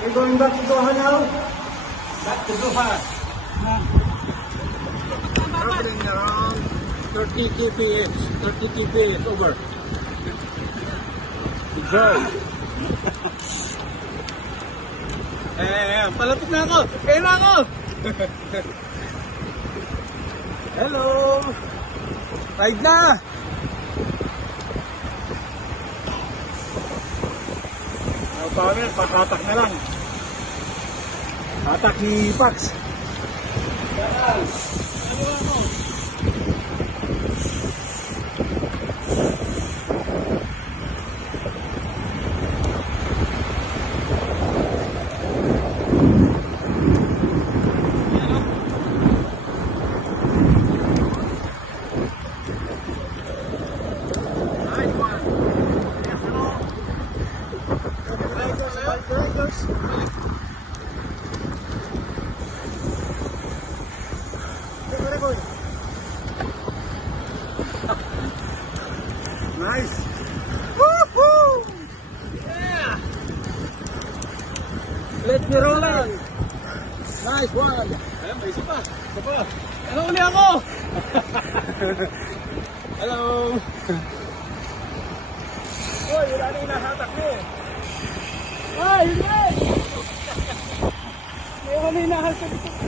You're going back to Doha now? Back to Doha. Traveling around 30 kph. 30 kph over. Enjoy. Palapit na ako. Kaya na ako. Hello. Ride na. Power, patatak na lang. Tatak ni Pax. Yan. Ano ako? Nice. Woohoo! Yeah. Let me roll on. Nice one. Ayan, may isa pa. Isa pa. Ano uli ako? Hello. Uy, wala na inahatak mo. Ay, hindi! May wala inahatak mo.